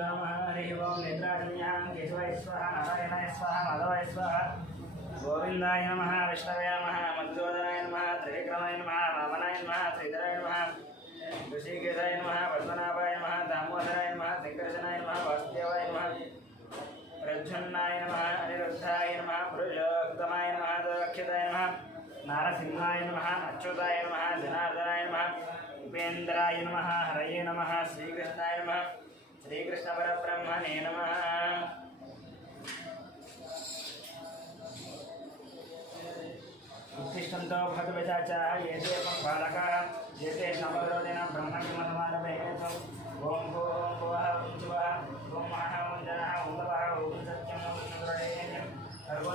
गुरुभ्यो नमः हरिः ओं नेत्राजन्यां केशवाय स्वाहा नारायणाय स्वाहा माधवाय स्वाहा गोविंदाय नमः विष्णवे नमः मधुसूदनाय नमः त्रिविक्रमाय नमः वामनाय नमः श्रीधराय नमः ऋषिकेशाय नमः पद्मनाभाय नमः दामोदराय नमः शंकरशनाय नमः वासुदेवाय नमः प्रज्वन्नाय नमः अनिरुद्धाय नमः पुरुषोत्तमाय नमः दक्षिताय नमः नारसिंहाय नमः अच्युताय नमः जनार्दनाय नमः उपेन्द्राय नमः हरये नमः श्रीकृष्णाय नमः श्रीकृष्णपरब्रह्मणे नमः। उत्तिष्ठन्तो भगवचाचाः ये ते बालकाः ये ते समरोदेन ब्रह्मणिमनमारभेत् ॐ भूः भुवः भुवः ॐ महः ॐ जनः ॐ लवः ॐ सत्यं ॐ गुरुडेयं सर्वो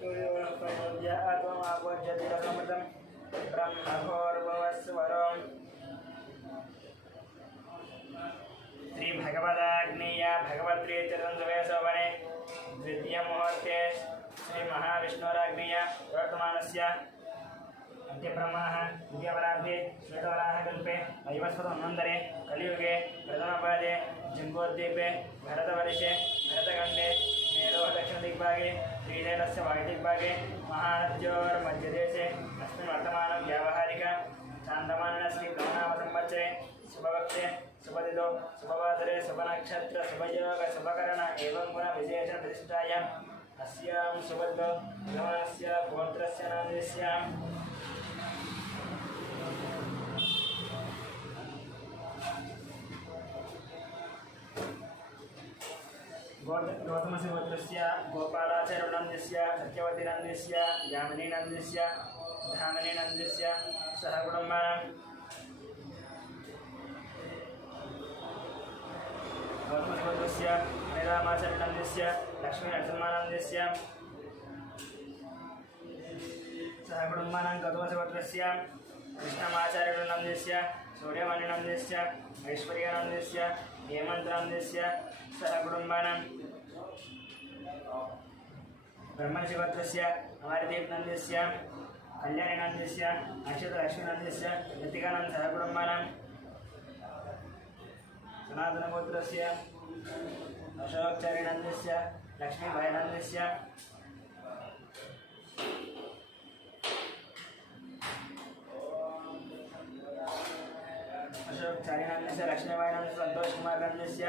देवस्तुतिः आत्मापोज्यतिरसमृतं ब्रह्मभोर्भुवस्वरम् श्री भगवदाग्नेय भगवद्री चतुर्दशे शोभने द्वितीय मुहूर्ते श्री महाविष्णुराग्नेय वर्तमानस्य अन्त्यब्रह्मणः द्वितीयपरार्धे श्वेतवराहकल्पे वैवस्वतमन्वन्तरे कलियुगे प्रथमपादे जम्बोद्वीपे भरतवर्षे भरतखण्डे मेरोः दक्षिणदिग्भागे श्रीशैलस्य वायुदिग्भागे महानद्योर्मध्यदेशे अस्मिन् वर्तमानं व्यावहारिक चान्दमानः श्रीब्रह्मणामसंवत्सरे शुभवक्षे शुभदितो शुभवासरे शुभनक्षत्र शुभयोग शुभकरण एवं गुण विशेष प्रतिष्ठायाम् अस्यां शुभद्वो भगवानस्य गोत्रस्य नामस्यां गौतमस्य गोत्रस्य गोपालाचार्यनन्दस्य सत्यवतीनन्दस्य यामिनीनन्दस्य धामिनीनन्दस्य सह कुटुम्बानां गौतमस्य अनिरामाचार्यनन्दस्य लक्ष्मीनरसिंहानन्दस्य सह कुटुम्बानां गौतमस्य कृष्णमाचार्यनन्दस्य सूर्यमणिनन्दस्य ऐश्वर्यानन्दस्य हेमन्तनन्दस्य सह कुटुम्बानां ब्रह्मशिवत्रस्य अमरदीपनन्दस्य कल्याणीनन्दस्य अक्षतलक्ष्मीनन्दस्य ऋतिकानन्द सह कुटुम्बानां सनातनगोत्रस्य अशोकचार्यनन्दस्य लक्ष्मीभायनन्दस्य अशोकचार्यनन्दस्य लक्ष्मीभायनन्दस्य संतोषकुमारनन्दस्य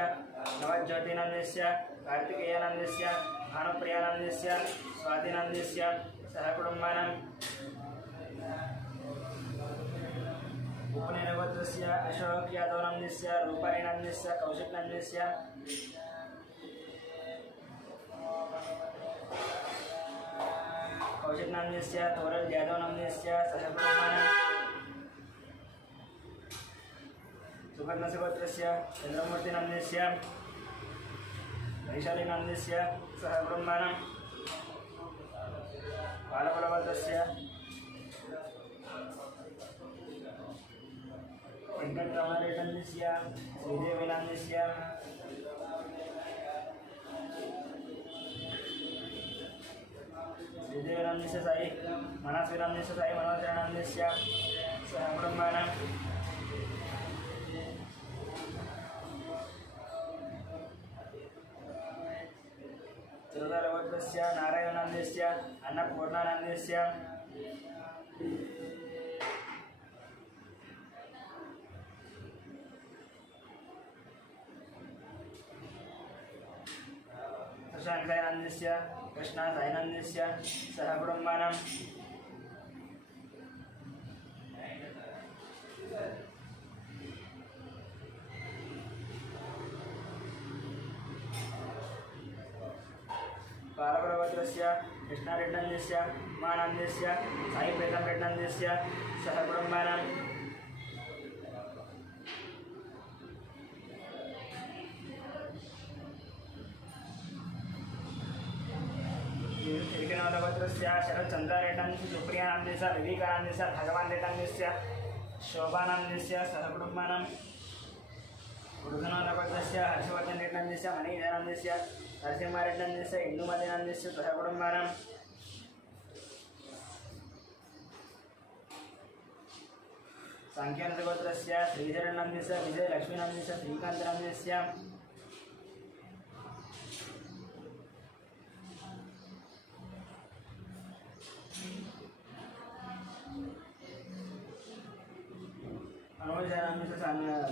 नवज्योतिनन्दस्य कार्तिकेयानन्दस्य भानुप्रियानन्दस्य स्वातिनन्दस्य सह कुटुम्बानां उपनिर्गोत्रस्य अशोक यादवनन्दस्य रूपालीनन्दस्य कौशिकनन्दस्य कौशिकनन्दस्य तोरल यादवनन्दस्य सह कुटुम्बानां सुवर्णसगोत्रस्य चन्द्रमूर्तिनन्दस्य वैशालीनन्दस्य सह कुटुम्बानां बालकुलवत्रस्य वेंकटरमणरेड्डस्य श्रीदेवीनन्दस्य श्रीदेवीनन्दस्य साई मनस्वीनन्दस्य साई मनोजनन्दस्य सह कुटुम्बानां तिरुदलगोत्रस्य नारायणनन्दस्य अन्नपूर्णानन्दस्य शशाङ्कानन्दस्य कृष्णसायनन्दस्य सह कुटुम्बानां बालकुलवत्रस्य कृष्णारेड्डस्य उमानन्दस्य साईप्रीतमरेड्डस्य सह कुटुम्बानां तिरुकनाथगोत्रस्य शरच्चन्द्रारेड्डस्य सुप्रियानन्दस्य विवेकानन्दस्य भगवानरेड्डस्य शोभानन्दस्य सह कुटुम्बानां उडुगनाथगोत्रस्य हर्षवर्धनरेड्डस्य मणिधरनन्दस्य नरसिंहारेड्डस्य इंदुमतिनन्दस्य सह कुटुम्बानां సంఖ్యానగోత్రస్య శ్రీధరనందస్య విజయలక్ష్మీనందస్య శ్రీకాంతనందస్య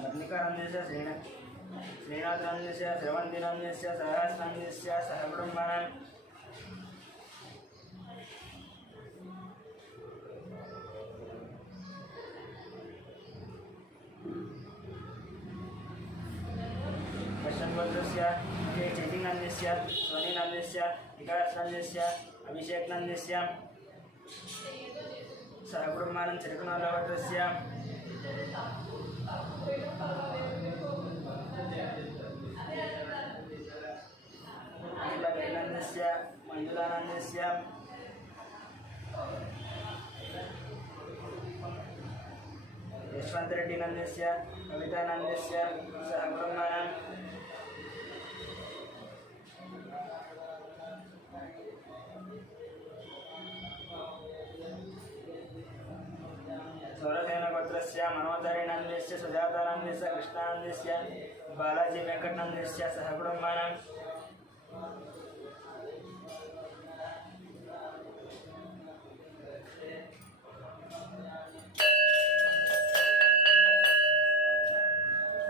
వర్ణికానందస్య శ్రీనాథనందస్య శ్రవంతినందస్య సహస్రందస్య సహకుటుంబానం पश्चिमबंगस्य चैतिनंदस्य स्वनिनंदस्य विकासनंदस्य अभिषेकनंदस्य सहकुटुम्बानं चिरकुनालवत्रस्य अनिलनंदस्य मंजुलानंदस्य यशवंतरेड्डिनंदस्य कवितानंदस्य सहकुटुम्बानं सौरसेनगोत्रस्य मनोधरेणस्य सुजातानन्दस्य कृष्णानन्दस्य बालाजी वेंकटनन्दस्य सहकुटुम्बानं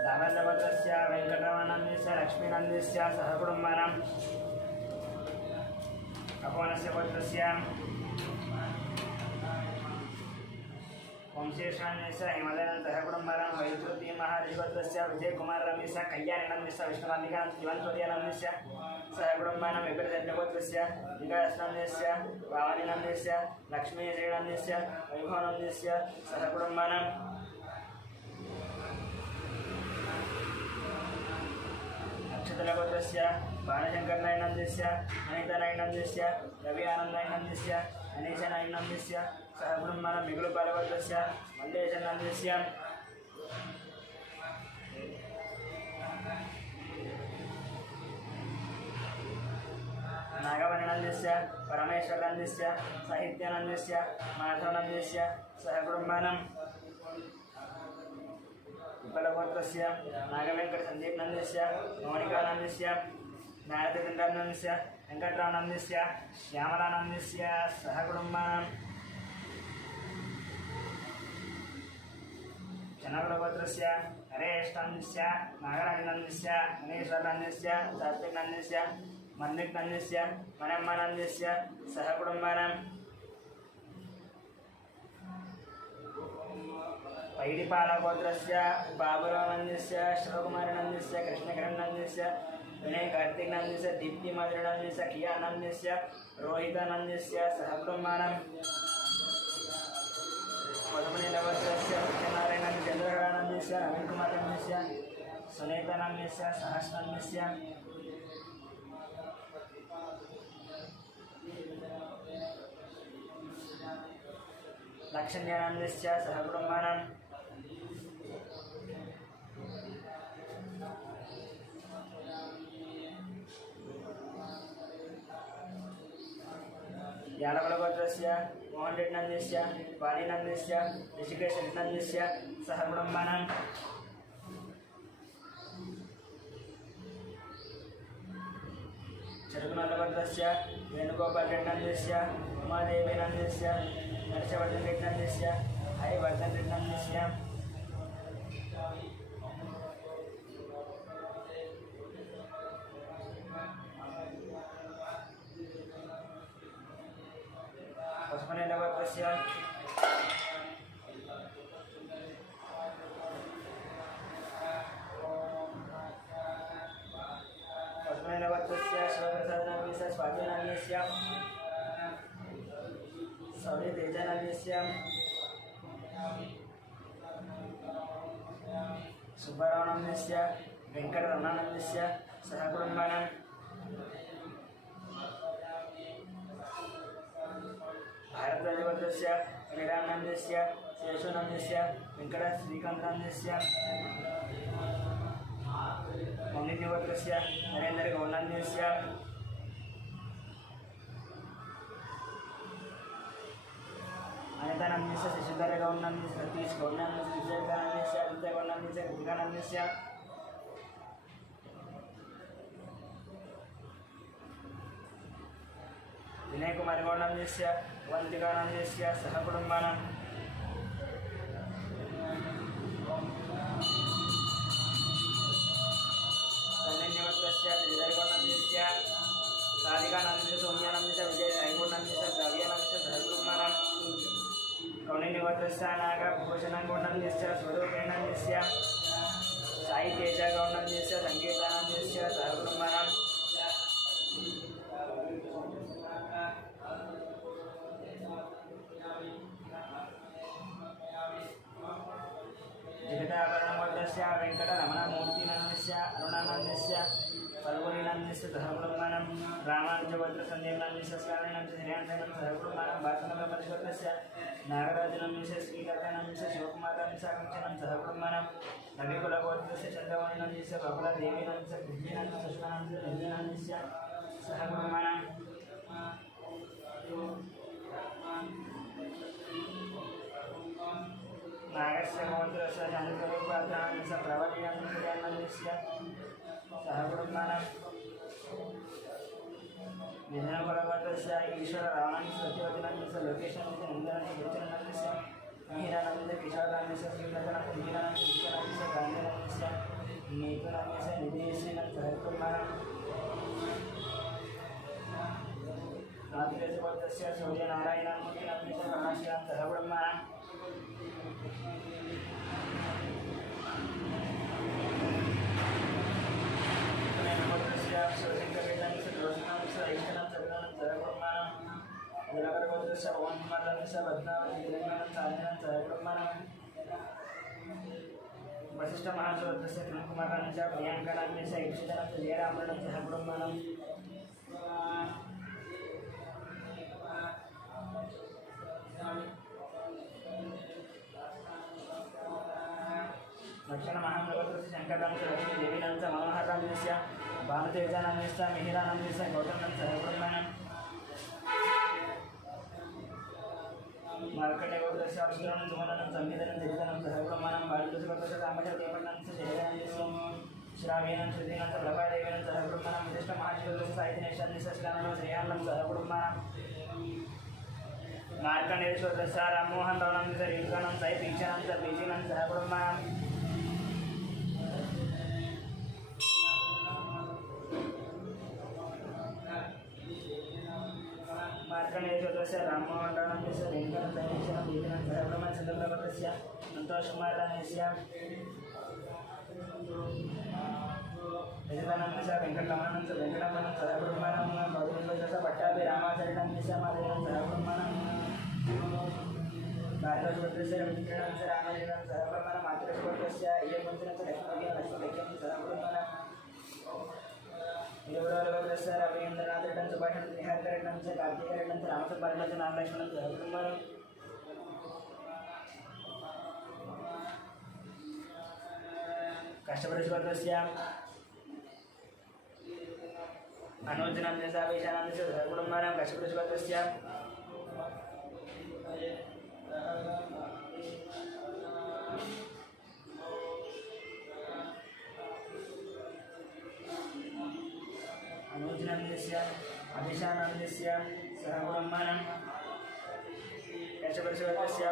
दानन्दगोत्रस्य वेंकटरमणनन्दस्य लक्ष्मीनन्दस्य सहकुटुम्बानं अपवनस्य गोत्रस्य वंशेषान्यस्य हिमालयनं सहकुटुम्बानं वैद्युति महारिषिगोत्रस्य विजयकुमारनन्दस्य कल्याणनन्दस्य विष्णुनन्दिकानन्दस्य जीवनसूर्यानन्दस्य सहकुटुम्बानं वेंकटशैलगोत्रस्य विकासनन्दस्य भावनिनन्दस्य लक्ष्मीश्रीनन्दस्य वैभवनन्दस्य सहकुटुम्बानं अक्षतलगोत्रस्य बाणशङ्करनायनन्दस्य अनितनायनन्दस्य रवि आनन्दनायनन्दस्य अनीशनायनन्दस्य सहकुटुम्बानं मिगुलुपालगोत्रस्य मल्लेशनन्दस्य नागवनिनन्दस्य परमेश्वरनन्दस्य साहित्यानन्दस्य माधवनन्दस्य सहकुटुम्बानं उपलगोत्रस्य नागवेंकटसन्दीपनन्दस्य मोनिकानन्दस्य नारदगण्डानन्दस्य वेंकटरामनन्दस्य श्यामलानन्दस्य सहकुटुम्बानं जनकुलगोत्रस्य हरेष्टानन्दस्य नागराजनन्दस्य मनीश्वरनन्दस्य सात्विकनन्दस्य मन्दिकनन्दस्य मनम्मानन्दस्य सहकुटुम्बानं पैडिपालगोत्रस्य बाबुरानन्दस्य शिवकुमारनन्दस्य कृष्णकिरणनन्दस्य विनय कार्तिकनन्दस्य दीप्तिमधुरनन्दस्य कियानन्दस्य रोहितानन्दस्य सहकुटुम्बानं पद्मनीलगोत्रस्य सत्यनारायणनन्दस्य चन्द्रकलानन्दस्य नवीनकुमारनन्दस्य सुनीतानन्दस्य सहस्रनन्दस्य लक्ष्म्यानन्दस्य सहकुटुम्बानं यादवगोत्रस्य मोहनरेड्डिनन्दस्य बालीनन्दस्य ऋषिकेशरेड्डिनन्दस्य सहकुटुम्बानं चरुकुनालगोत्रस्य वेणुगोपालरेड्डिनन्दस्य उमादेवीनन्दस्य हर्षवर्धनरेड्डिनन्दस्य हरिवर्धनरेड्डिनन्दस्य पशुपतिनगोत्रस्य शिवप्रसादनन्दस्य स्वातिनन्दस्य सौर्यतेजानन्दस्य सुब्बरावनन्दस्य वेंकटरमणानन्दस्य सहकुटुम्बानं भारद्वाजगोत्रस्य वीरानन्दस्य शेषुनन्दस्य वेंकटश्रीकान्तनन्दस्य मौलिकगोत्रस्य नरेन्द्रगौनन्दस्य अनितानन्दस्य Nandisya Sisudara Gaun Nandisya Satish Gaun Nandisya Vijay Nandisya Aditya Gaun Nandisya Kritika Nandisya Vinay Kumar Gaun Nandisya Vantika Nandisya Sahakudumbana Tanenyavattasya Vijay Gaun Nandisya Radhika Nandisya Soumya Nandisya Vijay Sai Gaun Nandisya Zavya Nandisya Sahakudumbana Kauninivattasya Naga Bhushanam Gaun Nandisya Swarupe Nandisya Sai Teja Gaun Nandisya Sanketa Nandisya Sahakudumbana Jagataparanamodasya Venkata Ramana Murti Nandisya Aruna Nandisya Palguni Nandisya Sahakudumbana Ramanujavatra Sandhya Nandisya Skala Nandisya Hriyantanam Sahakudumbana Bhatanam Parisvattasya Nagaraja Nandisya Srikata Nandisya Shivakumara Nandisya Kanchanam Sahakudumbana Navikula Gotrasya Chandravani Nandisya Babula Devi Nandisya Krishna Nandisya Sushma Nandisya Nidhi Nandisya Sahakudumbana Nagasya Gotrasya Chandravani Nandisya Pravali Nandisya Nandisya Sahakudumbana Vinayaparavattasya Ishvara Ravani Satyavati Nandisya Lokesh Nandisya Nindana Nandisya Nandisya Mihira Nandisya Kishara Nandisya Srimata Nandisya Nandisya Nandisya Gandhi Nandisya Neetu Nandisya Nidhesi Nandisya Sahakudumbana Nathirasya Gotrasya Surya Narayana Murti Nandisya Pramashya Sahakudumbana Vasishtha Mahasodasya Kumar Nandisya Priyanka Nandisya Ikshita Nandisya Jayarama Nandisya Sahakudumbana Lakshana Mahamudavatra Shankar Nandisya Lakshmi Devi Nandisya Manohar Nandisya Bhanuteja Nandisya Mihira Nandisya Gautam Nandisya Sahakudumbana Markandeya Gotrasya Abhimanam Sumanam Samhitanam Jaditanam Sahakudumbana Bharatasa Gotrasya Kamasya Devanam Jayana Nandisya Shraviyanam Shridhinam Prabha Devanam Sahakudumbana Vasishtha Mahashodasya Saithinesha Nandisya Skanam Sriyanam Sahakudumbana Markandeya Gotrasya Rammohan Ravanam Nandisya Rilkanam Sai Pikshanam Pijanam Sahakudumbana Markandeya Gotrasya Rammohan Ravanam Nandisya Rilkanam Sai Pikshanam Pijanam Sahakudumbana Chandra Gotrasya Santosh Kumar Nandisya Venkata Nandisya Venkatamana Nandisya Venkatamana Sahakudumbana Gautami Gotrasya Pattabhi Ramacharya Nandisya Madhavan Sahakudumbana Bhargava Gotrasya Ramacharya Nandisya Ramacharya Sahakudumbana Matrasya Gotrasya Iyakunti Nandisya Lakshmi Lakshmi Sahakudumbana Yodara Gotrasya Ravindranath Reddan Subhash Nandisya Niharika Reddan Nandisya Kartika Reddan Nandisya Ramasubba Nandisya Namalakshmi Nandisya Sahakudumbana Kashtapadasya Gotrasya Anuj Nandisya Vaishya Nandisya Sahakudumbana Kashtapadasya Gotrasya Anuj Nandisya Abhisha Nandisya Sahakudumbana Kashtapadasya Gotrasya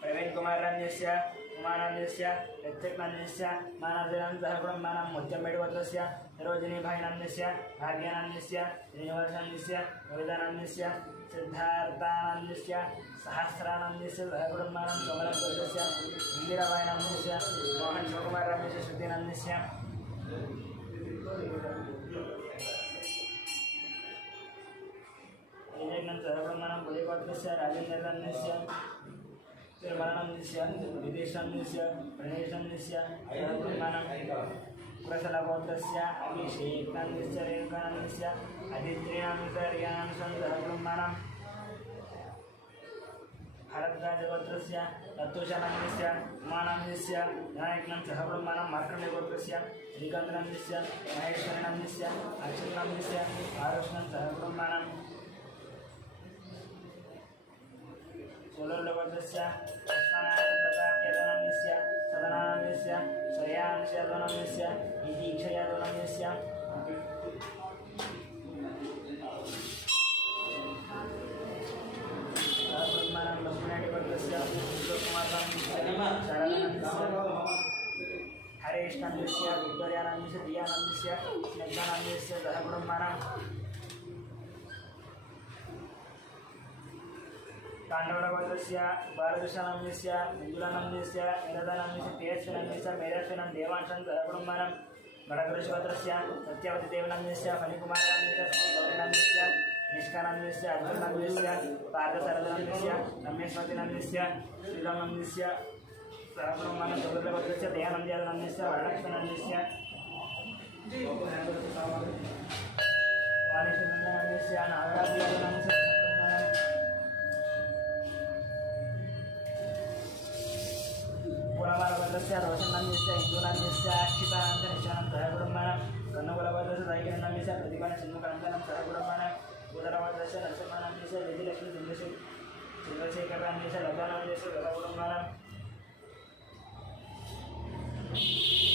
Praveen Kumar Nandisya Kumar Nandisya Ritik Nandisya Manarjanan Sahakudumbana Mutyambedi Gotrasya Sarojini Bhai Nandisya Bhagya Nandisya Srinivas Nandisya Govinda Nandisya Siddhartha Nandisya Sahasra Nandisya Sahakudumbana Kamala Gotrasya Indira Bhai Nandisya Mohan Shivakumar Nandisya Shruti Nandisya Vijay Nandisya Sahakudumbana Budi Gotrasya Rajendra Nandisya Nandisya Videsh Nandisya Pranesh Nandisya Sahakudumbana Prasala Gotrasya Abhishek Nandisya Renuka Nandisya Aditya Nandisya Riyanam Sahakudumbana Bharadwaj Gotrasya Tatusha Nandisya Uma Nandisya Vinayak Nandisya Sahakudumbana Markandeya Gotrasya Srikant Nandisya Maheshwari Nandisya Achyut Nandisya Arush Nandisya Sahakudumbana सोलर्लवद्रस्य प्रताप्यदनन्यस्य सदनान्यस्य श्रेयांशदनन्यस्य इति क्षयदनन्यस्य ब्रह्माणं लक्ष्मीनाटिपद्रस्य हरेष्णान्यस्य विक्टोरियानन्दस्य दियानन्दस्य स्निग्धानन्दस्य सहब्रह्माणं काण्डवरवद्रस्य बालकृष्णानन्दस्य मञ्जुलानन्दस्य निरदानन्दस्य तेजस्विनन्दस्य मेरस्विनं देवांशं सहब्रह्माणं गणकृष्णवद्रस्य सत्यवतीदेवनन्दस्य फणिकुमारानन्दस्य श्रीगौरीनन्दस्य निष्कानन्दस्य अर्जुननन्दस्य पार्थसरदनन्दस्य रमेश्वतीनन्दस्य श्रीरामनन्दस्य सहब्रह्माणं सुब्रह्मण्यस्य दयानन्दस्य वरलक्ष्मीनन्दस्य वाणीश्वरनन्दस्य नागराजनन्दस्य पुरवरवद्रस्य रोशनन्दस्य हिन्दूनन्दस्य अक्षितानन्दनिशानं सहब्रह्माणं कन्नकुलवद्रस्य दैकिरनन्दस्य प्रतिभानसिंहकान्तानं सहब्रह्माणं उदरवद्रस्य नरसिंहानन्दस्य विजयलक्ष्मी चन्द्रशेखरानन्दस्य लतानन्दस्य सहब्रह्माणं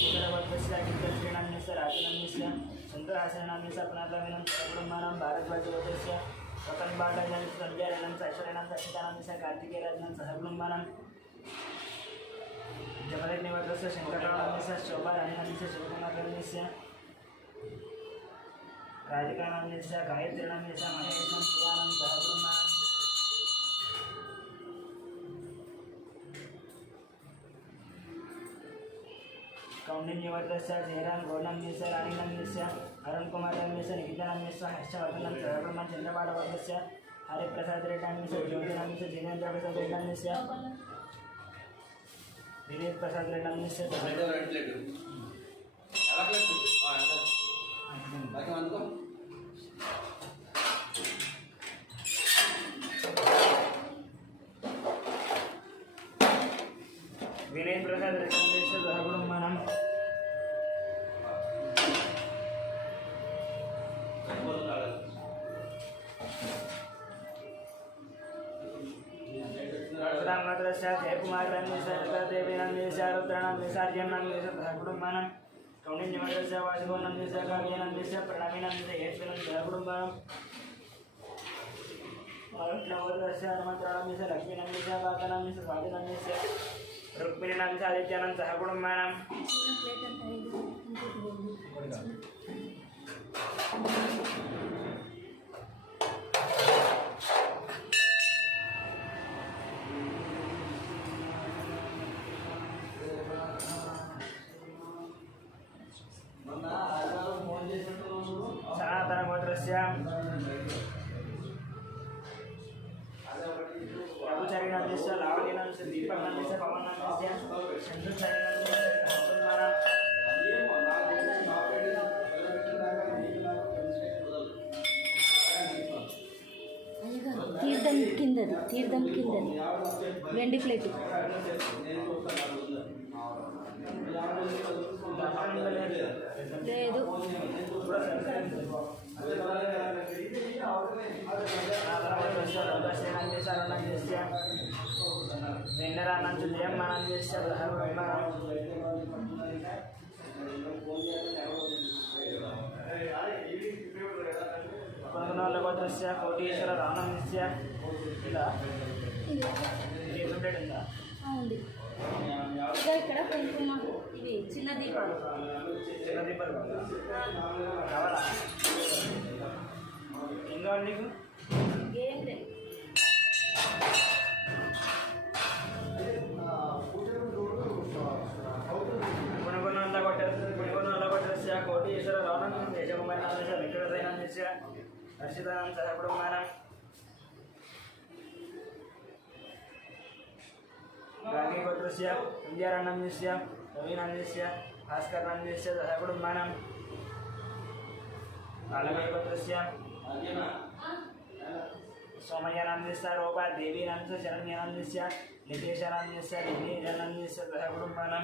उदरवद्रस्य कीर्तनश्रीनन्दस्य राजनन्दस्य चन्द्रहासनन्दस्य प्रणतमिनं सहब्रह्माणं भारद्वाजवद्रस्य रतनबाटनन्दस्य सन्ध्यानन्दस्य ऐश्वर्यानन्दस्य अक्षितानन्दस्य कार्तिकेयराजनं सहब्रह्माणं जगदग्निवद्रस्य शङ्कररावनन्दस्य शोभाराणीनन्दस्य शिवकुमारनन्दस्य राधिकानन्दस्य गायत्रीनन्दस्य महेशं प्रियानं सहब्रह्माणं कौंडिन्यवद्रस्य जयराम गौरनन्दस्य राणीनन्दस्य अरुणकुमारनन्दस्य निकितानन्दस्य हर्षवर्धनं सहब्रह्माणं चन्द्रपालवद्रस्य हरिप्रसादरेड्डनन्दस्य ज्योतिनन्दस्य जिनेन्द्रप्रसादरेड्डनन्दस्य विनीत प्रसाद रेड्डनन्दस्य विनीत प्रसाद रेड्डनन्दस्य सहब्रह्माणं रामभद्रस्य जयकुमारनन्दस्य देवीनन्दस्य रुद्रनन्दस्य अर्जुननन्दस्य सहकुटुम्बानां कौण्डिन्यवद्रस्य वासुदेवनन्दस्य काव्यानन्दस्य प्रणवीनन्दस्य यश्वनन्दस्य सहकुटुम्बानां नवद्रस्य हनुमन्तनन्दस्य लक्ष्मीनन्दस्य काकनन्दस्य स्वातिनन्दस्य रुक्मिणीनन्दस्य आदित्यानन्दस्य सहकुटुम्बानां सनातनगोत्रस्य प्रभुचरिनन्दस्य लावण्यनन्दस्य दीपकनन्दस्य पवननन्दस्य चन्द्रचरिनन्दस्य सहकुटुम्बानां తీర్థం కిందది వెండి ప్లేట్ లేదు వెన్నరానంద జయమ్మానందస్య పదకొండవద్రస్య కోటీశ్వర రామనస్య ఇలా ఉంది ఇక్కడ కుంకుమ ఇవి చిన్న దీపాలు కావాలా ఏం కావాలి నీకు ఏం లేదు పుణ్యకొండవద్రస్య కోటీశ్వర రామనస్య యజకుమారనస్య విక్రదైనస్య హర్షితానం సహకుటుంబానం गांधीगोत्रस्य विद्यारण्यस्य रविनन्दस्य भास्करनन्दस्य सहकुटुम्बानां कालभैरवगोत्रस्य सोमयानन्दस्य रूपा देवीनन्दस्य शरण्यानन्दस्य नितेशानन्दस्य दिनेशानन्दस्य सहकुटुम्बानां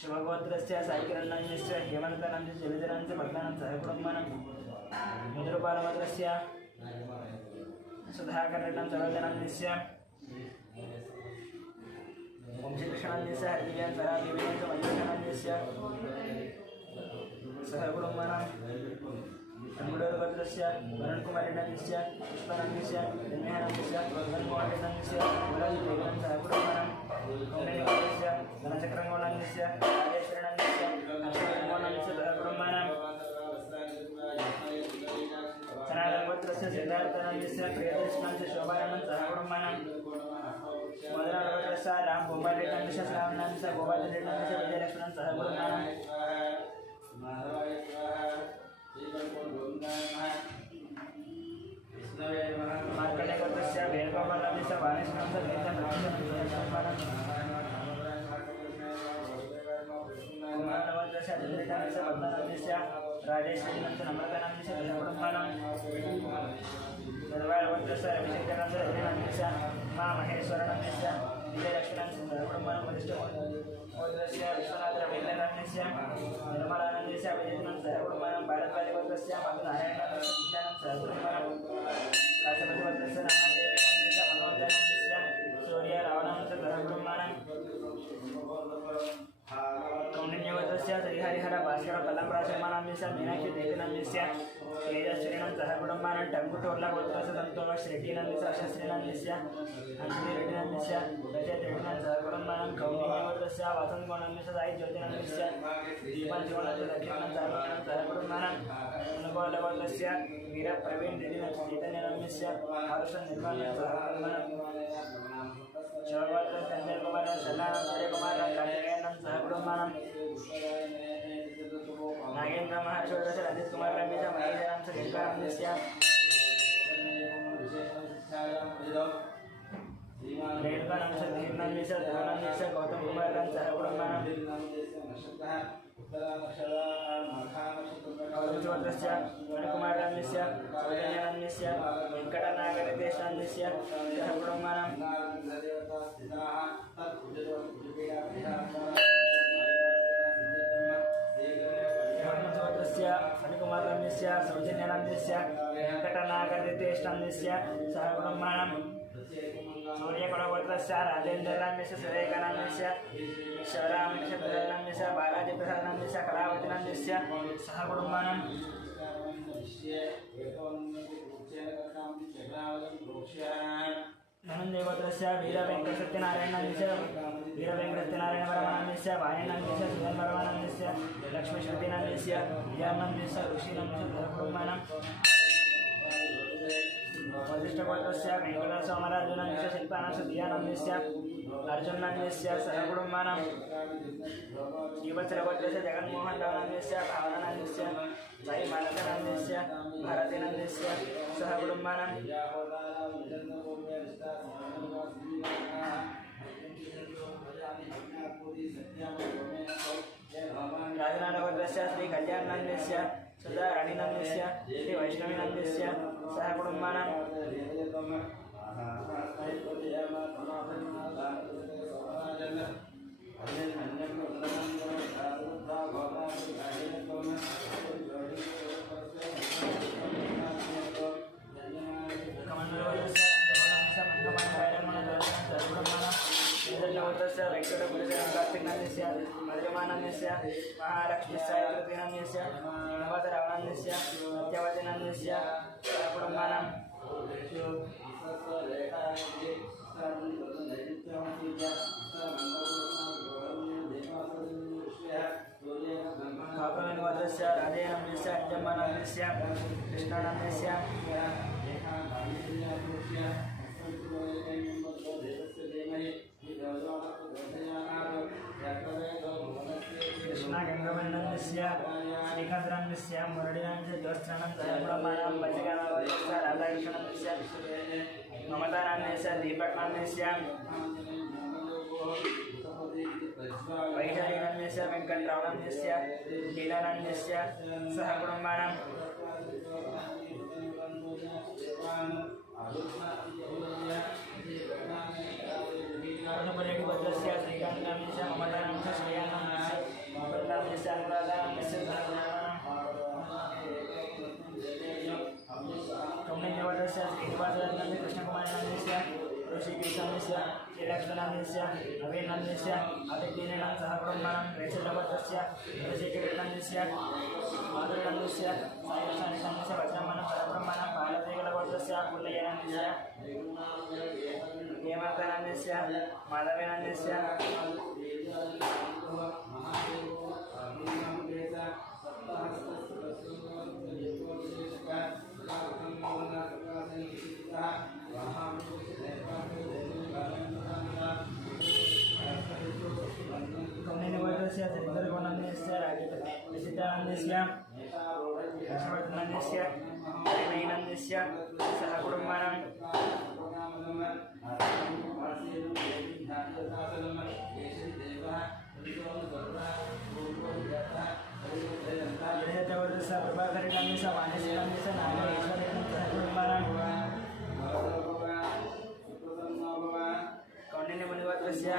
शिवगोत्रस्य साईकिरण्यस्य हेमन्तनन्दस्य विजयनन्दस्य भक्तानां सहकुटुम्बानां मुद्रपालगोत्रस्य सुधाकर्णं सर्वजनन्यस्य वंशकृष्णन्यस्य हरिजन सह विवेक वंशकृष्णन्यस्य सह कुटुम्बानां अन्गुडोर्गोत्रस्य वरुणकुमारिणन्यस्य पुष्पनन्यस्य जन्मेहनन्यस्य वरुणकुमारिणन्यस्य वरुणकुमारिणं सह कुटुम्बानां कौण्डिन्यस्य धनचक्रङ्गोणन्यस्य राजेश्वरनन्यस्य हर्षवर्धनन्यस्य सह कुटुम्बानां सनातनगोत्रस्य सिद्धार्थनन्यस्य प्रियदर्शनस्य शोभानन्दं सह कुटुम्बानां मधुरागोत्रस्य राम गोपालरेड्डन्यस्य श्रावणनन्यस्य गोपालरेड्डन्यस्य विजयलक्ष्मणं सह कुटुम्बानां मार्कण्डेयगोत्रस्य वेणुगोपालनन्यस्य वाणेश्वरस्य कुमारनगोत्रस्य अजयरेड्डन्यस्य पद्मनन्यस्य राजेश्वरीनन्यस्य नम्रतनन्यस्य कुटुम्बानां निर्वाणगोत्रस्य रविशङ्करस्य रजनन्यस्य महामहेश्वरनन्यस्य विजयलक्ष्मणस्य कुटुम्बानां वरिष्ठगोत्रस्य विश्वनाथरवीन्द्रनन्यस्य निर्मलानन्दस्य अभिजितनस्य कुटुम्बानां भारद्वाजगोत्रस्य मधुनारायणनन्यस्य विज्ञानस्य कुटुम्बानां काश्यपतिगोत्रस्य रामदेवीनन्यस्य मनोजनन्यस्य सूर्यरावणस्य कुटुम्बानां कौण्डिन्यगोत्रस्य श्रीहरिहर भास्कर कलांबराशर्मानन्यस्य मीनाक्षी देवीनन्यस्य तेजश्रीनं सह कुटुम्बानां टङ्कुटोर्लगोत्रस्य सन्तोष रेड्डिनन्यस्य अशस्त्रीनन्यस्य अंजलिरेड्डिनन्यस्य रजतरेड्डिनं सह कुटुम्बानां कौण्डिन्यगोत्रस्य वसन्तगोणन्यस्य साई ज्योतिनन्यस्य दीपञ्चगोणस्य दक्षिणं सह कुटुम्बानां अनुगोलगोत्रस्य वीरप्रवीण रेड्डिनस्य चैतन्यनन्यस्य हर्षनिर्मलस्य सह कुटुम्बानां शोभद्र संजय कुमार सन्नानं सूर्यकुमार कार्तिकेयनं सह कुटुम्बानां नागेन्द्र महर्षिवर्धस्य रजित कुमार रमेश महेशनं सहितनन्यस्य रेणुकानंस्य धीर्नन्यस्य धनन्यस्य गौतम कुमारनं सह कुटुम्बानां अवधूतवर्धस्य मणिकुमारनन्यस्य सौजन्यनन्यस्य वेङ्कटनागरदेशनन्यस्य सह कुटुम्बानां वर्णवर्धस्य मणिकुमारनन्यस्य सौजन्यनन्यस्य वेङ्कटनागरदेशनन्यस्य सह कुटुम्बानां सूर्यकुलगोत्रस्य राजेन्द्रनन्यस्य सुरेखनन्यस्य शिवरामनन्यस्य बालाजीप्रसादनन्यस्य कलावतीनन्यस्य सह कुटुम्बानां धनञ्जयगोत्रस्य वीरवेङ्कटसत्यनारायणनन्यस्य वीरवेङ्कटसत्यनारायणवर्मनन्यस्य वाणिनन्यस्य सुधन्वर्मनन्यस्य लक्ष्मीश्रुतिनन्यस्य विजयनन्यस्य ऋषिनन्यस्य सह कुटुम्बानां वसिष्ठगोत्रस्य वेङ्कटसोमराजुनन्यस्य शिल्पानस्य दियानन्यस्य अर्जुनन्यस्य सह कुटुम्बानां श्रीवत्सलगोत्रस्य जगन्मोहनरावनन्यस्य भावनन्यस्य साई मानसनन्यस्य भारतीनन्यस्य सह कुटुम्बानां राजनाथगोत्रस्य श्रीकल्याणनन्यस्य सुधा राणीनन्यस्य श्रीवैष्णवीनन्यस्य सह कुटुम्बानां वेङ्कटपुरस्य मधुरमानन्यस्य महालक्ष्मीसायकृतिनन्यस्य नवतरावणन्यस्य सत्यवतीनन्यस्य कुटुम्बानां काकवेणुगोत्रस्य राधेनन्यस्य अञ्जम्मानन्यस्य कृष्णानन्यस्य कृष्णगङ्गवन्नन्यस्य श्रीकान्तनन्यस्य मुरळीनन्यस्य ज्योत्स्नानन्दस्य कुटुम्बानां पञ्चगानगोत्रस्य राधाकृष्णनन्यस्य ममतानन्यस्य दीपकनन्यस्य वैशालीनन्यस्य वेङ्कटरावणन्यस्य लीलानन्यस्य सह कुटुम्बानां भद्रस्य श्रीकान्तनन्यस्य ममतानन्यस्य श्रेयानन्यस्य मोहननन्यस्य अनुराधानन्यस्य सह कुटुम्बानां कौण्डिन्यवर्धस्य श्रीनिवासनन्यस्य ऋषिकेशस्य श्रीलक्ष्मणस्य नवीनस्य अतिक्रीणं सह ब्रह्मणं प्रेषितवतस्य ऋषिकेशस्य माधुर्यस्य सायक्षानिकस्य वज्रमणं परब्रह्मणं बालदेवलवतस्य पुण्ययनस्य हेमन्तनस्य माधवेनस्य कौण्डिन्यवर्गस्य श्रीधरगुणस्य राजसिद्धानन्दस्य हर्षवर्धनस्य हरिनैनन्दस्य सह कुटुम्बानां जयवर्धस्य प्रभाकरणस्य वाणिज्यस्य नागेश्वरेण सह कुटुम्बानां कौण्डिन्यमुनिवर्गस्य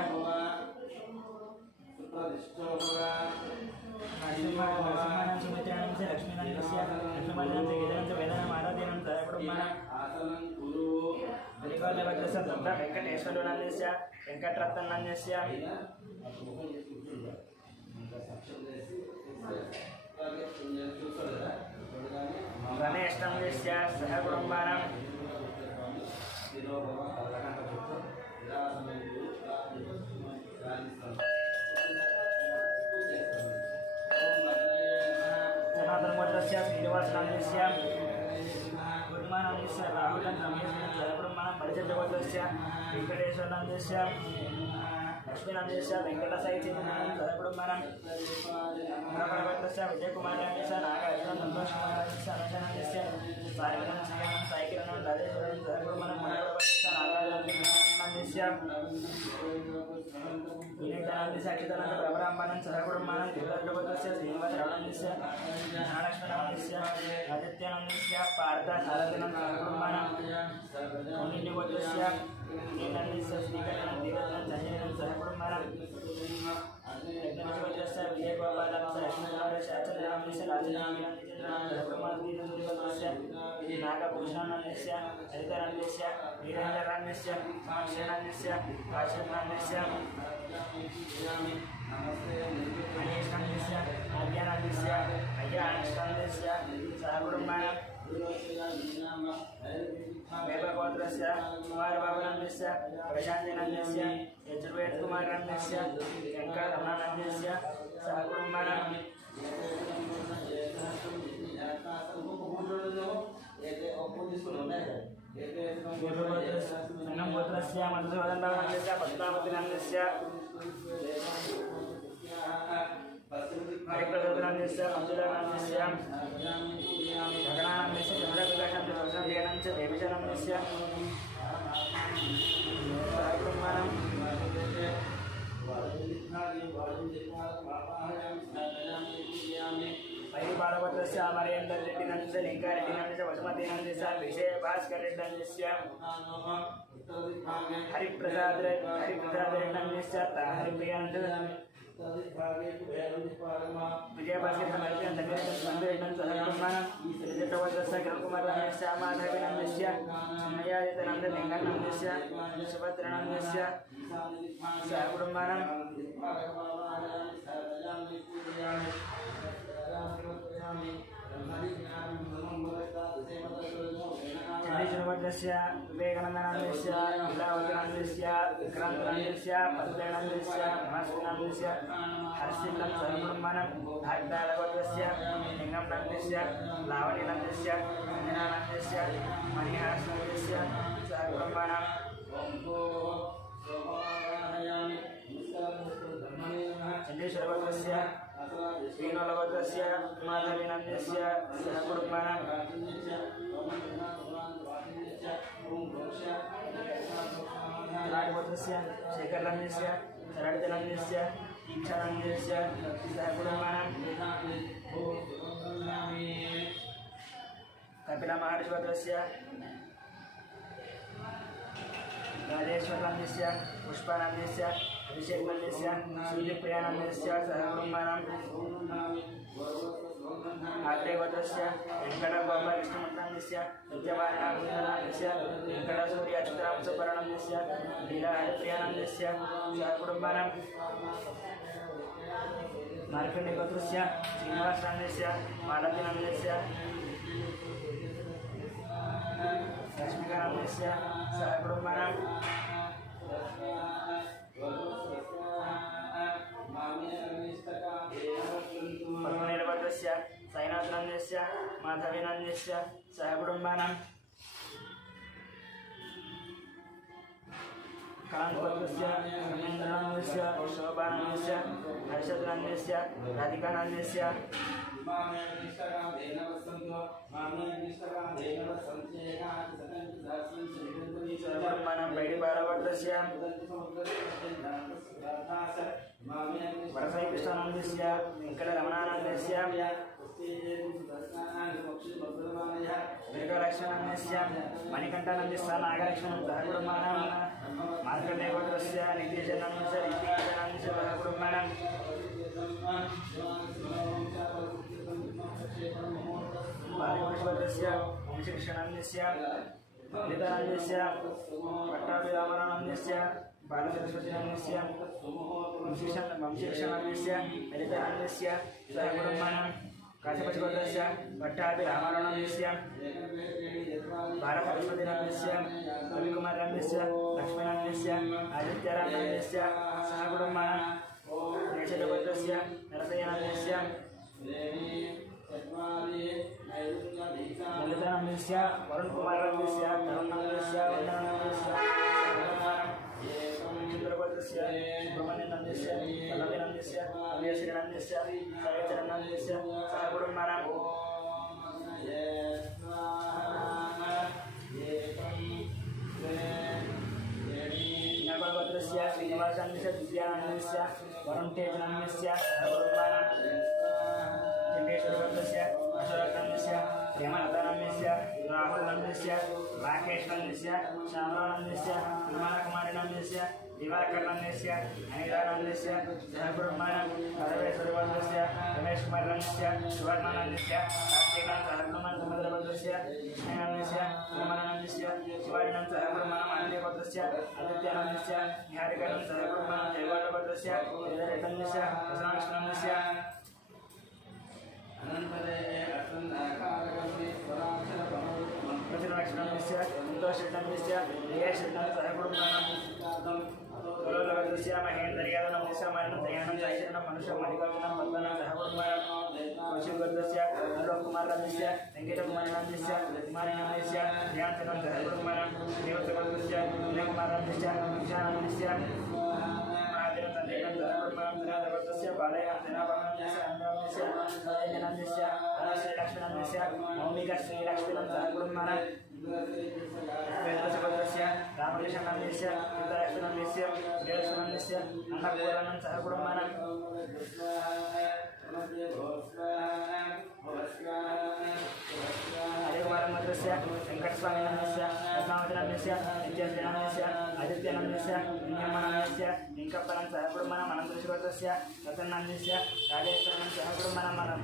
नरसिंहानं सुमित्राणं च लक्ष्मीनन्दस्य लक्ष्मीमण्डलं च गीतनं च वेदानं आराधनं च कुटुम्बानां हरिवालवत्रस्य तत्र वेङ्कटेश्वरनन्दस्य वेङ्कटरत्ननन्दस्य गणेशनन्दस्य सह कुटुम्बानां जनार्दनवर्गस्य श्रीनिवासनन्दस्य कुटुम्बानां राहुलं रमेशं सह कुटुम्बानां परिचयवर्गस्य वेङ्कटेश्वरनन्दस्य लक्ष्मीनन्दस्य वेङ्कटसायिचन्द्रनं सह कुटुम्बानां महाभारतस्य विजयकुमारस्य नागार्जुनं संतोषकुमारस्य अनुजनन्दस्य सायकिरणं श्रीयानं सायकिरणं राजेश्वरं सह कुटुम्बानां महाभारतस्य नागार्जुनन्दस्य विनयकानन्दस्य अच्युतानन्द प्रभराम्बानं सह कुटुम्बानां देवदत्तवर्गस्य श्रीनिवासरावणन्दस्य महालक्ष्मीनन्दस्य आदित्यानन्दस्य पार्थसारथिनं सह कुटुम्बानां कौण्डिन्यवर्गस्य श्रीनन्दस्य श्रीकरणं देवदत्तं संजयनं सह कुटुम्बानां यज्ञवर्गस्य विजयगोपालं सह लक्ष्मीकुमारस्य अच्युतानन्दस्य राजनामिनन्दस्य सह कुटुम्बानां नागभूषणानन्दस्य हरितरन्दस्य वीरेन्द्रनन्दस्य साक्षिनन्दस्य काश्यपनन्दस्य महेशनन्दस्य आज्ञानन्दस्य अय्यानन्दस्य सह कुटुम्बानां वेदगोत्रस्य कुमारबाबुनन्दस्य प्रशान्तिनन्दस्य यजुर्वेदकुमारनन्दस्य वेङ्कटरमणानन्दस्य सह कुटुम्बानां संगमगोत्रस्य मधुसूदननन्दस्य पद्मावतीनन्दस्य हरिप्रसादनन्दस्य मंजुलानन्दस्य गगनानन्दस्य चन्द्रप्रकाशनन्दस्य सुरसंदेनं च देवीशनन्दस्य सहकुटुम्बानां परिपालवत्रस्य अमरेन्द्ररेड्डिनन्दस्य लिङ्गारेड्डिनन्दस्य वसुमतीनन्दस्य विजयभास्कररेड्डिनन्दस्य हरिप्रसादरेड्डिनन्दस्य हरिप्रियानन्दस्य विजयभास्कररेड्डिनन्दस्य सहकुटुम्बानां श्रीजटवर्गस्य किरणकुमारनन्दस्य माधवीनन्दस्य चिन्मयादित्यानन्दलिङ्गनन्दस्य सुभद्रानन्दस्य सहकुटुम्बानां चन्द्रेश्वरवर्गस्य विवेकानन्दनन्दस्य लीलावतीनन्दस्य विक्रान्तनन्दस्य पद्मेनन्दस्य महस्विनन्दस्य हर्षिलं सहकुटुम्बानां भाग्यवर्गस्य लिङ्गमनन्दस्य लावणीनन्दस्य अंजनानन्दस्य मणिहासनन्दस्य सहकुटुम्बानां चन्द्रेश्वरवर्गस्य श्रीनोलवर्गस्य माधवीनन्दस्य सहकुटुम्बानां राजवर्गस्य शेखरनन्दस्य शरदनन्दस्य दीक्षानन्दस्य सहकुटुम्बानां कपिलमहर्षिवर्गस्य राजेश्वरनन्दस्य पुष्पानन्दस्य अभिषेकनन्दस्य सूर्यप्रियानन्दस्य सह कुटुम्बानां आत्रेयगोत्रस्य वेङ्कटगोपालकृष्णमठनन्दस्य विद्यमानस्य वेङ्कटसूर्य अच्युतरामसुब्बरणन्दस्य लीलाहरिप्रियानन्दस्य सह कुटुम्बानां मार्कण्डेयगोत्रस्य श्रीनिवासनन्दस्य मालतीनन्दस्य लक्ष्मीकानन्दस्य सह कुटुम्बानां पद्मनीलभद्रस्य साईनाथनन्दस्य माधवीनन्दस्य सह कुटुम्बानां कान्तभद्रस्य रमेन्द्रानन्दस्य शोभानन्दस्य हर्षदनन्दस्य राधिकानन्दस्य सर्वकुटुम्बानां बैडिबालभद्रस्य वरसाई कृष्णानन्दस्य वेङ्कटरमणानन्दस्य दीर्घलक्ष्मणस्य मणिकण्ठानन्दस्य नागलक्ष्मणं सह कुटुम्बानां मार्कण्डेयगोत्रस्य नितीशनन्दस्य ऋषिकेशनन्दस्य सह कुटुम्बानां बालकृष्णस्य वंशीकृष्णानन्दस्य ललितानन्दस्य पट्टाभिरामरानन्दस्य बालसरस्वतीनन्दस्य वंशीकृष्णानन्दस्य ललितानन्दस्य सह कुटुम्बानां काशीपतिगोत्रस्य पट्टाभिरामरानन्दस्य भारतसरस्वतीनन्दस्य रविकुमारनन्दस्य लक्ष्मीनन्दस्य आदित्यरामनन्दस्य सह कुटुम्बानां नेशगोत्रस्य नरसयनन्दस्य ललितानन्दस्य वरुणकुमारनन्दस्य तरुणनन्दस्य वन्दनानन्दस्य चित्रगोत्रस्य सुब्रह्मण्यनन्दस्य पल्लवीनन्दस्य अभयश्रीनन्दस्य सायचरणनन्दस्य सह कुटुम्बानां नगरगोत्रस्य श्रीनिवासनन्दस्य दिव्यानन्दस्य वरुणतेजनन्दस्य सह कुटुम्बानां जगेश्वरगोत्रस्य अशोकनन्दस्य हेमलतानन्दस्य राहुलनन्दस्य राकेशनन्दस्य श्यामलानन्दस्य विमानकुमारीनन्दस्य दिवाकरनन्दस्य अनिलानन्दस्य सह कुटुम्बानां परमेश्वरगोत्रस्य रमेशकुमारनन्दस्य सुवर्णानन्दस्य कार्तिकानन्दस्य कृष्णानन्दस्य निर्मलानन्दस्य शिवानन्दस्य सह कुटुम्बानां आनन्दगोत्रस्य आदित्यानन्दस्य निहारिकानन्दस्य सह कुटुम्बानां जयगोत्रगोत्रस्य वेदरेतनन्दस्य कृष्णानन्दस्य लक्ष्मणस्य संतोषनन्दस्य जयश्रीनन्दस्य सह कुटुम्बानां कलोलगोत्रस्य महेन्द्रयादनन्दस्य मरणदयानं जयशरणं मनुष्यं मणिकर्णं पद्मनां सह कुटुम्बानां कौशिकगोत्रस्य अलोककुमारनन्दस्य वेङ्कटकुमारनन्दस्य कुमारनन्दस्य ध्यानचरणं सह कुटुम्बानां देवतगोत्रस्य विनयकुमारनन्दस्य विशानन्दस्य महादेवनन्दस्य बालयान्तनाभरणस्य अन्नस्य सदयनन्दस्य श्रीलक्ष्मणस्य मौमिका श्रीलक्ष्मणं सह कुटुम्बानां वेदसगोत्रस्य रामकृष्णनन्दस्य सिद्धलक्ष्मणस्य श्रीलक्ष्मणस्य अन्नपूर्णं सह कुटुम्बानां हरिकुमारमन्त्रस्य वेङ्कटस्वामिनन्दस्य रत्नावतिनन्दस्य नित्यश्रीनन्दस्य आदित्यनन्दस्य नियमनन्दस्य वेङ्कप्पनं सह कुटुम्बानां अनन्तगोत्रस्य रतननन्दस्य राजेश्वरनं सह कुटुम्बानां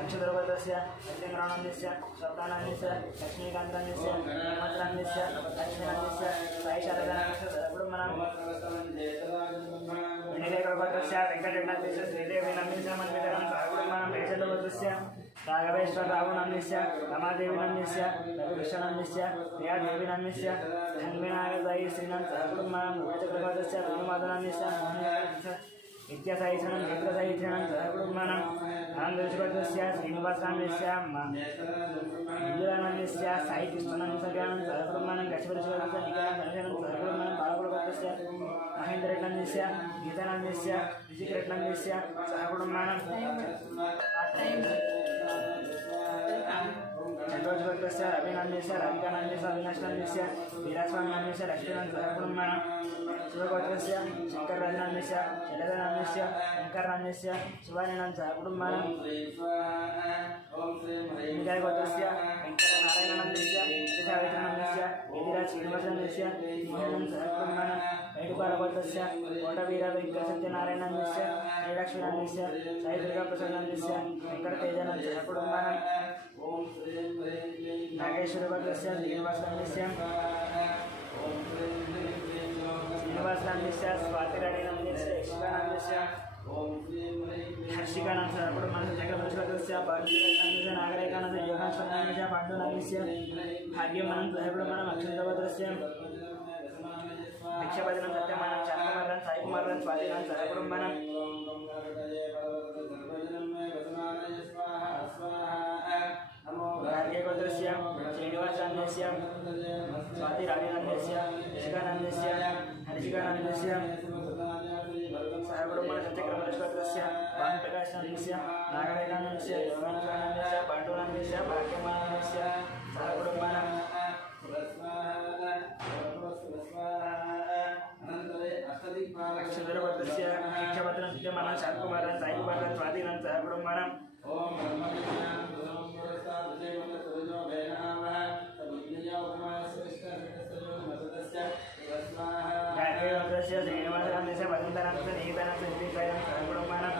अक्षतगोत्रस्य सत्यङ्गरानन्दस्य स्वप्नानन्दस्य लक्ष्मीकान्तनन्दस्य हेमन्तनन्दस्य लक्ष्मीनन्दस्य साईशारदानन्दस्य सह कुटुम्बानां विनिलेखगोत्रस्य वेङ्कटरमणस्य श्रीदेवीनन्दस्य मन्दिरं सह कुटुम्बानां वेषगोत्रस्य राघवेश्वररावनन्दस्य रमादेवीनन्दस्य रघुकृष्णनन्दस्य प्रियादेवीनन्दस्य धन्विनायकदायी श्रीनन्दस्य सह कुटुम्बानां वेचक्रगोत्रस्य वेणुमाधवनन्दस्य नित्यसायीश्वरं चित्रसायीश्वरं सह कुटुम्बानां आनन्दगोत्रस्य श्रीनिवासनन्दस्य मंजुलानन्दस्य साईकृष्णानन्दस्य सह कुटुम्बानां काशीपतिगोत्रस्य निखिलनन्दस्य सह कुटुम्बानां बालकुलगोत्रस्य महेन्द्ररेड्डनन्दस्य गीतानन्दस्य ऋषिकरेड्डनन्दस्य सह कुटुम्बानां चन्द्रोजगोत्रस्य रविनन्दस्य राधिकानन्दस्य अविनाशनन्दस्य वीरास्वामिनन्दस्य लक्ष्मीनन्दस्य सह कुटुम्बानां शिवगोत्रस्य शङ्करनन्दस्य शैलजानन्दस्य शङ्करनन्दस्य शिवानन्दस्य सह कुटुम्बानां विजयगोत्रस्य वेङ्कटनारायणनन्दस्य सावित्रनन्दस्य यतिराज श्रीनिवासनन्दस्य मोहनं सहकुर्मणं वैडुपालभद्रस्य कोटवीरवैद्यसत्यनारायणस्य श्रीलक्ष्मीनन्दस्य साईदुर्गाप्रसादनन्दस्य वेङ्कटतेजनन्दस्य सहकुर्मणं नागेश्वरभद्रस्य श्रीनिवासनन्दस्य श्रीनिवासनन्दस्य स्वातिराणीनन्दस्य यक्षिकानन्दस्य हर्षिकानन्दस्य सहकुर्मणं जगदर्शकस्य पाण्डुरत्नस्य नागरिकानन्दस्य योगाश्वरनन्दस्य पाण्डुनन्दस्य भाग्यमनं सहकुर्मणं अक्षरभद्रस्य भिक्षपतिनं सत्यमानं शान्तकुमारं साईकुमारं स्वातिनं सहकुर्मणं भाग्यगोत्रस्य श्रीनिवासनन्दस्य स्वातिराणीनन्दस्य ऋषिकानन्दस्य हर्षिकानन्दस्य सहकुर्मणं सत्यक्रमदर्शकस्य भानुप्रकाशनन्दस्य नागरिकानन्दस्य योगानन्दस्य पाण्डुनन्दस्य भाग्यमानन्दस्य सहकुर्मणं अक्षरभद्रस्य भिक्षपतिनं सत्यमानं शान्तकुमारं साईकुमारं स्वातिनं सहकुर्मणं गायत्रीभद्रस्य श्रीनिवासनन्दस्य वसन्तनन्दस्य निहितानन्दस्य नितिकायं सहकुर्मणं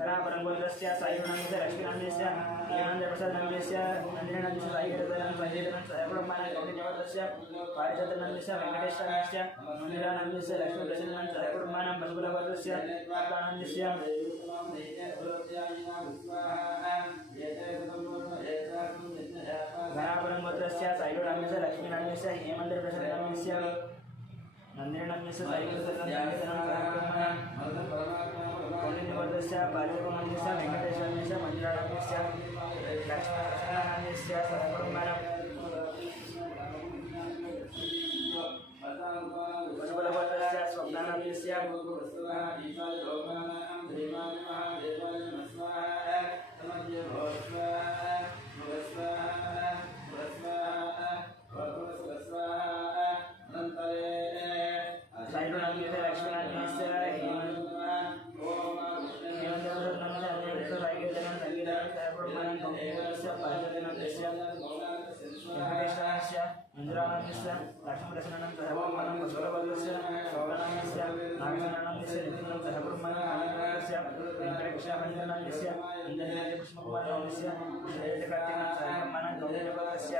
धरापरमगोत्रस्य साईनन्दस्य लक्ष्मीनन्दस्य नीलानन्दप्रसादनन्दस्य नन्दिनन्दस्य साईगरदनं संजीवनं सहकुर्मणं गौरीनिवासस्य पारिजातनन्दस्य वेङ्कटेश्वरस्य मन्दिरानन्दस्य लक्ष्मीप्रसन्नं सहकुर्मणं बसुकुलभद्रस्य भक्तानन्दस्य धरापरमगोत्रस्य साईगरदस्य लक्ष्मीनन्दस्य हेमन्तप्रसादनन्दस्य नन्दिनन्दस्य साईगरदनं सहकुर्मणं गौरीनिवासस्य पारिजातनन्दस्य वेङ्कटेश्वरस्य मन्दिरानन्दस्य लक्ष्मीप्रसन्नस्य सहकुर्मणं बसुकुलभद्रस्य स्वप्नानन्दस्य साईनन्दस्य लक्ष्मीनन्दस्य वेङ्कटेश्वरस्य इन्द्रानन्दस्य लक्ष्मीप्रसन्नं सहकुर्मणं बसुकुलभद्रस्य शोभनानन्दस्य नागेन्द्रानन्दस्य नितिनं सहकुर्मणं नागेन्द्रस्य वेङ्कटेश्वरनन्दस्य पुष्पकुमारनन्दस्य श्रीवेदकार्तिकं सहकुर्मणं गौरीनिवासस्य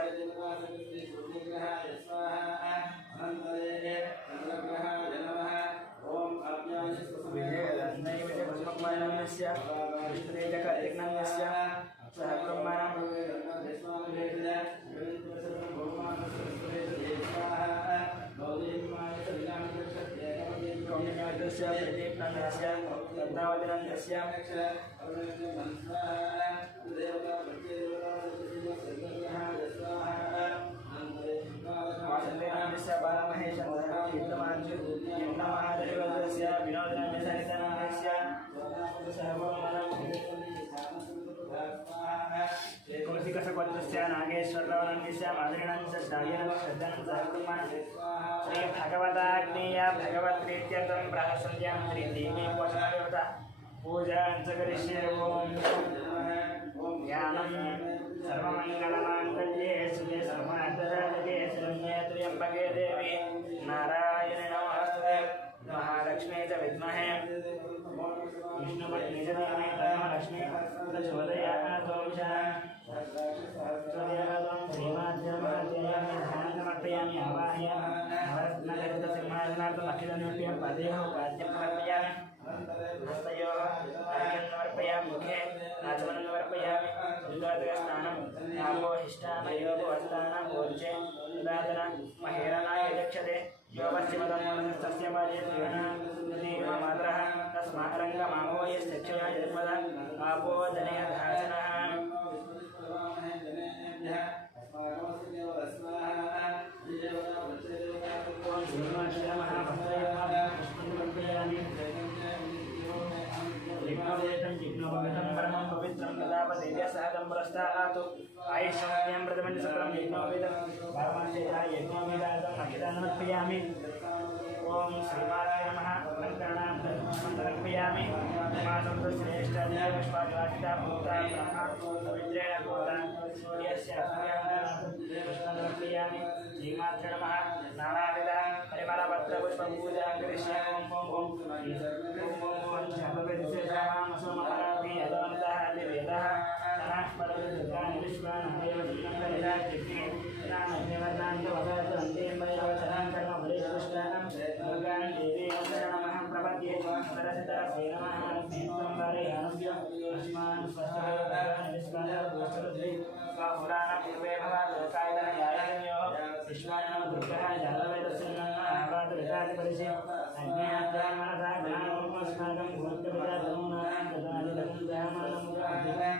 विजयपुष्पकुमारनन्दस्य विष्णुवेदकार्तिकनन्दस्य सहकुर्मणं गौरीनिवासस्य प्रदीपनन्दस्य पद्मावतीनन्दस्य वासुदेवानन्दस्य बालमहेशन्दस्य यज्ञमहादेवस्य विनोदनन्दस्य नित्यानन्दस्य कौशिकसकोत्रस्य नागेश्वररावनन्दस्य माधुरीनन्दस्य श्राव्यनन्दस्य श्रद्धानन्दस्य सहकुर्मणं श्रीभगवदाग्नेय भगवत्प्रीत्यर्थं प्रातःसन्ध्यां श्रीदेवी पोषणदेवता पूजां च करिष्ये ॐ ध्यानं सर्वमङ्गलमाङ्गल्ये शिवे सर्वार्थसाधके शरण्ये त्र्यम्बके देवी नारायणे नमोऽस्तुते महालक्ष्मी च विद्महे विष्णुपत्नी च धीमहि तन्नो लक्ष्मी प्रचोदयात् ॐ श्रीमाध्यमर्पयामि आवाहयामि नवरत्नगदितसिंहासनार्थम् अखिलनिर्भयं पदेहो पाद्यं समर्पयामि हस्तयोः अर्घ्यं समर्पयामि मुखे आचमनं समर्पयामि दुर्गास्नानं आपोहिष्टानयोगवस्त्राणां ऊर्जे उदादन महेरणाय दक्षते यो पश्चिमतमोनस्तस्य मार्गे मातरः तस्मारङ्गमामोयश्चक्षुषा जन्मदा आपो दनयधासनः जिग्नोपगतं परमं पवित्रं प्रदापदेव्या सहगं प्रस्तातु आयुष्यं प्रथमं यज्ञोपविदं परमाशेषा यज्ञोपविदातं अखिलानमर्पयामि ॐ श्रीमात्रे नमः अलङ्करणां समर्पयामि मातुः श्रेष्ठ पिता पुत्र ब्रह्मा पवित्रेण पुत्र सूर्यस्य कृष्णद्रव्यानि श्रीमात्र नमः नानाविध परिमलपत्रपुष्पपूजां करिष्यामि ॐ ॐ ॐ सर्वविद्येषामसमपरापि यदोनितः दिवेदः तनः परविद्युतानि विश्वानि हरिवचनकलिराज्ञे नामज्ञवर्णान्तवसरन्तन्तेन्मयोचनां कर्म बलिष्पुष्टानं दुर्गां देवीं शरणमहं प्रपद्ये सरसितास्यै नमः स्नेहं वारयानस्य अस्मान् स्वस्तिभगवान् विश्वासपुष्टरुद्रै स्वपुराणपूर्वे भवद्कायदनयायनयोः विश्वानः दुर्गः जातवेदस्यन्नावादवितादिपरिशि अज्ञात्यान्मनसा ज्ञानोपस्माकं भूतविदातनूनां तदादिदं जामानमुद्राधिकम्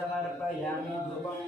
समर्पयामि धूपम्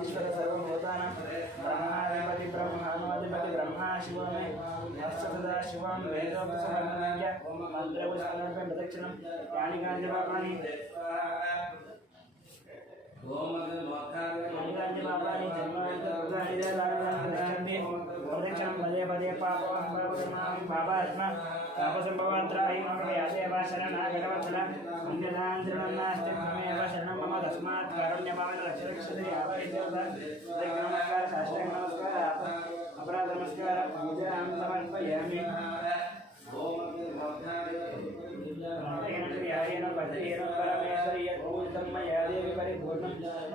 ईश्वर सर्वभूतानां ब्रह्माधिपति ब्रह्माधिपति ब्रह्मा शिवो मे सदा शिवं वेदोपसमर्पणस्य मन्त्रपुष्पमर्पण प्रदक्षिणं यानि काञ्चपापानि काञ्चपापानि जन्मान्तर्गतानि दक्षन्ते प्रदक्षिणं पदे पदे पापकर्माणि पापात्मा पापसम्भवान्त्राहि मम यादेव शरणागतवत्सल अन्यदां शरणं नास्ति त्वमेव शरणं मम तस्मात् कारुण्यभावेन रक्षरक्षते नमस्कार साष्टांग नमस्कार अपराध नमस्कार पूजां समर्पयामि क्रियायेन पठयेन परमेश्वरी यत् पूजितं मया देवी परिपूर्णं